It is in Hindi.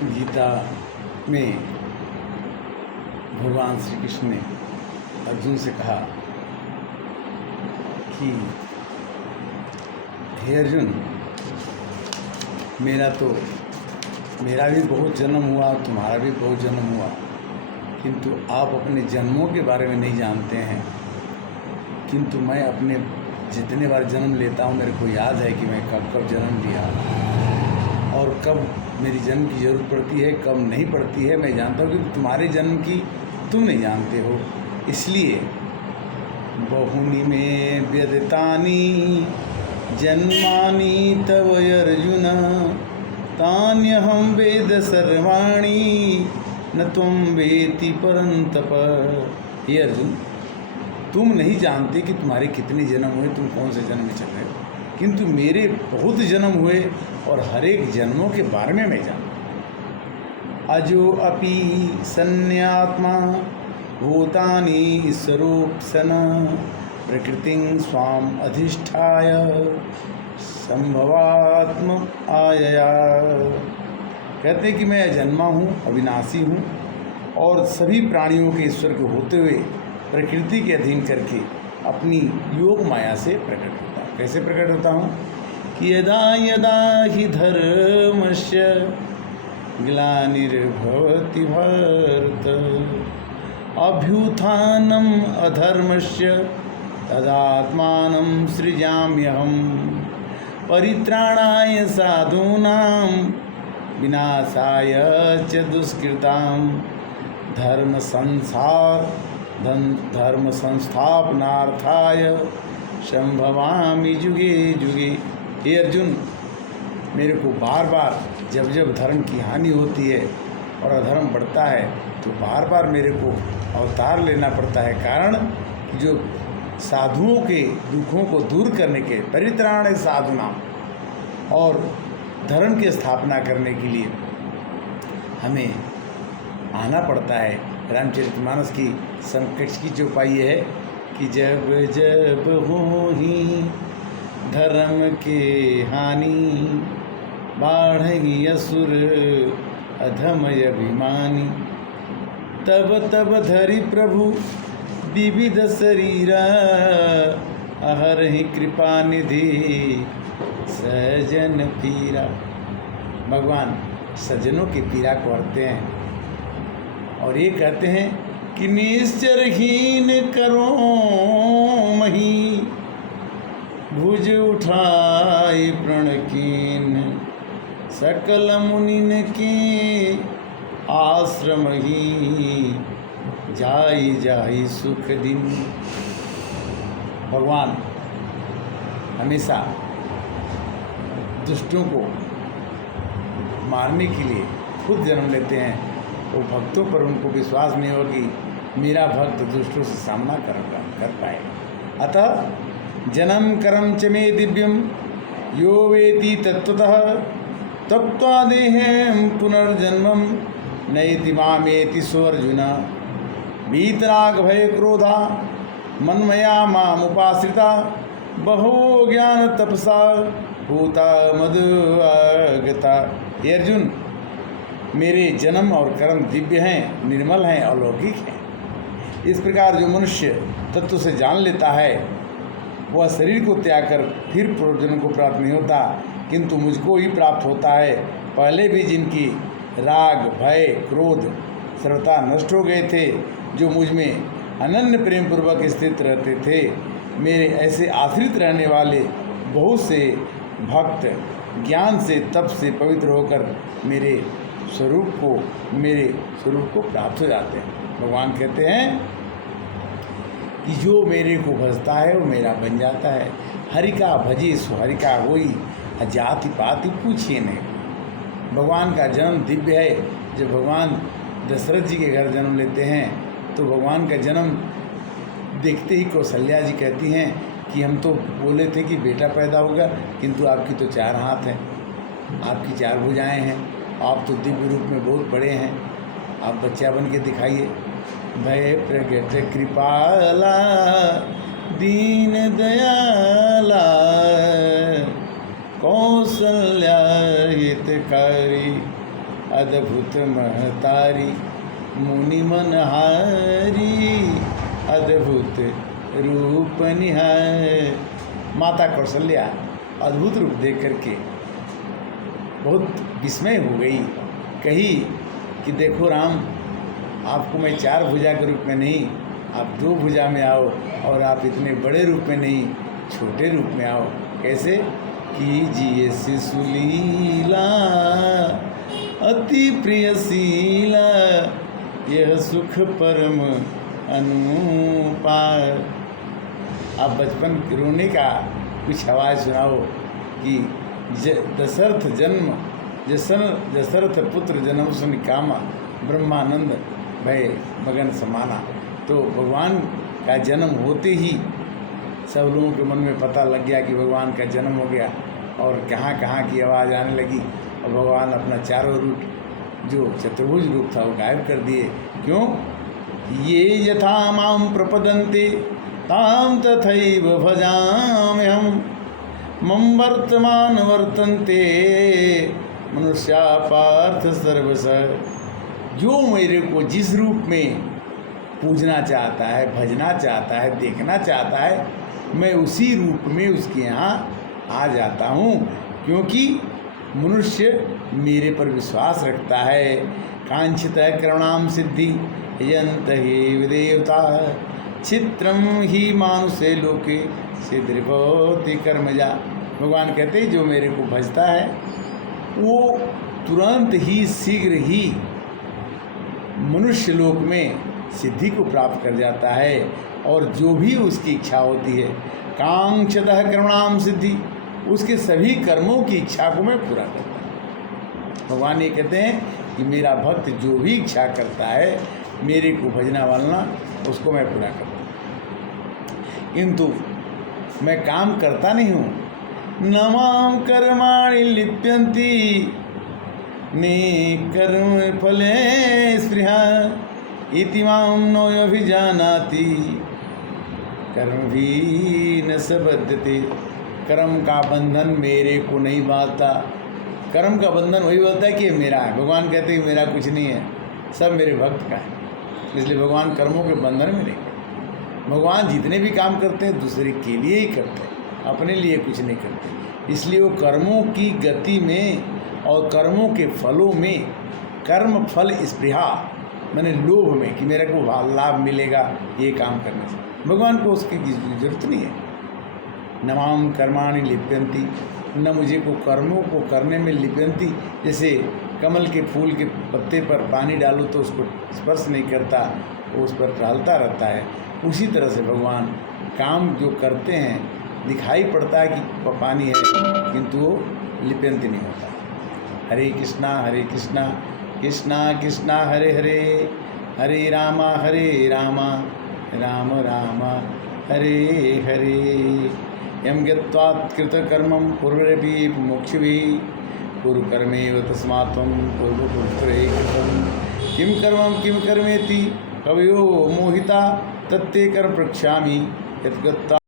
गीता में भगवान श्री कृष्ण ने अर्जुन से कहा कि हे अर्जुन, मेरा भी बहुत जन्म हुआ, तुम्हारा भी बहुत जन्म हुआ, किंतु आप अपने जन्मों के बारे में नहीं जानते हैं। किंतु मैं अपने जितने बार जन्म लेता हूँ मेरे को याद है कि मैं कब कब जन्म लिया और कब मेरी जन्म की ज़रूरत पड़ती है, कब नहीं पड़ती है। मैं जानता हूँ कि तुम्हारे जन्म की तुम नहीं जानते हो। इसलिए बहुनी में व्यदतानी जन्मानी तव अर्जुन तान्यहं वेद सर्वाणि न तुम वेति परंतप। हे अर्जुन, तुम नहीं जानते कि तुम्हारे कितने जन्म हुए, तुम कौन से जन्म में चल रहे हो, किंतु मेरे बहुत जन्म हुए और हर एक जन्मों के बारे में मैं जानता। अजो अपि सन्यात्मा भूतानि स्वरूपसन प्रकृतिं स्वाम अधिष्ठाय संभवात्म आयया। कहते हैं कि मैं अजन्मा हूँ, अविनाशी हूँ और सभी प्राणियों के ईश्वर के होते हुए प्रकृति के अधीन करके अपनी योग माया से प्रकट होता हूँ। कैसे प्रकट होता हूँ कि यदा यदा हि धर्मस्य ग्लानिर्भवति भारत अभ्युत्थानम् अधर्मस्य तदात्मानं सृजाम्यहम् परित्राणाय साधूनां विनाशाय च दुष्कृतां धर्म संस्थापनार्थाय संभवामि जुगे जुगे। हे अर्जुन, मेरे को बार बार जब जब धर्म की हानि होती है और अधर्म बढ़ता है तो बार बार मेरे को अवतार लेना पड़ता है। कारण जो साधुओं के दुखों को दूर करने के परित्राण साधुना और धर्म की स्थापना करने के लिए हमें आना पड़ता है। रामचरितमानस की समकक्ष की चौपाई है कि जब जब होही धर्म के हानि बाढ़ी असुर अधम अभिमानी तब तब धरि प्रभु विविध शरीरा अहरहि कृपा निधि सजन पीरा। भगवान सज्जनों की पीड़ा को हरते हैं और ये कहते हैं कि निश्चरहीन करो मही भुज उठाई प्रणकीन सकल मुनिन की आश्रम ही जाई जाई सुख दिन। भगवान हमेशा दुष्टों को मारने के लिए खुद जन्म लेते हैं। तो भक्तों पर उनको विश्वास नहीं होगी मेरा भक्त दुष्टों से सामना कर पाएगा। अतः जन्म कर्म च मे दिव्यम यो वेति तत्वतः त्यक्त्वा देहं पुनर्जन्मं नैति मामेति सो अर्जुन वीतराग भय क्रोधा मन्मया मामुपाश्रिता बहो ज्ञान तपसा भूता मदुआगता। हे अर्जुन, मेरे जन्म और कर्म दिव्य हैं, निर्मल हैं, अलौकिक हैं। इस प्रकार जो मनुष्य तत्व से जान लेता है वह शरीर को त्याग कर फिर पूर्वजन्म को प्राप्त नहीं होता, किंतु मुझको ही प्राप्त होता है। पहले भी जिनकी राग भय क्रोध सर्वथा नष्ट हो गए थे, जो मुझ में अनन्य प्रेम पूर्वक स्थित रहते थे, मेरे ऐसे आश्रित रहने वाले बहुत से भक्त ज्ञान से तप से पवित्र होकर मेरे स्वरूप को प्राप्त हो जाते हैं। भगवान कहते हैं कि जो मेरे को भजता है वो मेरा बन जाता है। हरि का भजे सो हरि का होई जाति पाति पूछिए नहीं। भगवान का जन्म दिव्य है। जब भगवान दशरथ जी के घर जन्म लेते हैं तो भगवान का जन्म देखते ही कौशल्या जी कहती हैं कि हम तो बोले थे कि बेटा पैदा होगा, किंतु आपकी तो 4 हाथ हैं, आपकी 4 भुजाएं हैं, आप तो दिव्य रूप में बहुत बड़े हैं, आप बच्चा बन के दिखाइए। भय प्रगट कृपाला दीन दयाला कौशल्या हितकारी अद्भुत महतारी मुनि मनहारी अद्भुत रूप निहार। माता कौशल्या अद्भुत रूप देख करके बहुत विस्मय हो गई। कही कि देखो राम, आपको मैं 4 भुजा के रूप में नहीं, आप 2 भुजा में आओ, और आप इतने बड़े रूप में नहीं, छोटे रूप में आओ। कैसे? कीजिए शिशुलीला अति प्रियशीला, यह सुख परम अनुपार। आप बचपन रोने का कुछ आवाज़ सुनाओ कि दशरथ पुत्र जन्म सुन कामा, ब्रह्मानंद भय मगन समाना। तो भगवान का जन्म होते ही सब लोगों के मन में पता लग गया कि भगवान का जन्म हो गया, और कहाँ कहाँ की आवाज़ आने लगी, और भगवान अपना चारों रूप जो चतुर्भुज रूप था वो गायब कर दिए। क्यों? ये यथा माम प्रपदन्ते ताम तथैव भजाम्यहम्, मम वर्तमान वर्तन्ते मनुष्या पार्थ सर्वशः। जो मेरे को जिस रूप में पूजना चाहता है, भजना चाहता है, देखना चाहता है, मैं उसी रूप में उसके यहाँ आ जाता हूँ, क्योंकि मनुष्य मेरे पर विश्वास रखता है। कांक्षित करुणाम सिद्धि यंत ही देवता, चित्रम ही मानुषे लोके सिद्धिर्भवति कर्मजा। भगवान कहते हैं जो मेरे को भजता है वो तुरंत ही शीघ्र ही मनुष्य लोक में सिद्धि को प्राप्त कर जाता है, और जो भी उसकी इच्छा होती है, कांक्षतः कर्मणाम सिद्धि, उसके सभी कर्मों की इच्छा को मैं पूरा करता हूँ। भगवान ये कहते हैं कि मेरा भक्त जो भी इच्छा करता है, मेरे को भजना वालना, उसको मैं पूरा करता हूँ। किंतु मैं काम करता नहीं हूँ। न माम कर्माणि लिप्यन्ति ने कर्म फले स्पृहा, इति माम नोऽभिजानाति कर्म भी न सबद्धते। कर्म का बंधन मेरे को नहीं बांधता। कर्म का बंधन वही बोलता है कि मेरा है। भगवान कहते हैं मेरा कुछ नहीं है, सब मेरे भक्त का है। इसलिए भगवान कर्मों के बंधन में नहीं करते। भगवान जितने भी काम करते हैं दूसरे के लिए ही करते हैं, अपने लिए कुछ नहीं करते। इसलिए वो कर्मों की गति में और कर्मों के फलों में, कर्म फल स्पृहा मैंने लोभ में कि मेरे को लाभ मिलेगा ये काम करने से, भगवान को उसकी जरूरत नहीं है। न माम कर्माणि लिप्यन्ति, न मुझे को कर्मों को करने में लिप्यन्ति। जैसे कमल के फूल के पत्ते पर पानी डालो तो उसको स्पर्श नहीं करता, वो उस पर टहलता रहता है, उसी तरह से भगवान काम जो करते हैं दिखाई पड़ता है कि पानी है, किंतु वो लिप्यन्ति नहीं होता। हरे कृष्णा कृष्णा कृष्णा हरे हरे, हरे रामा राम राम हरे हरे। यम गत्वात् कृतकर्मं कुर्वन्नपि मुमुक्षुभिः कुरुकर्मेव तस्मात् त्वं कुरु कृतं। किं कर्मेति कवयो मोहिता तत्ते कर्म प्रक्ष्यामि यत् गत्वा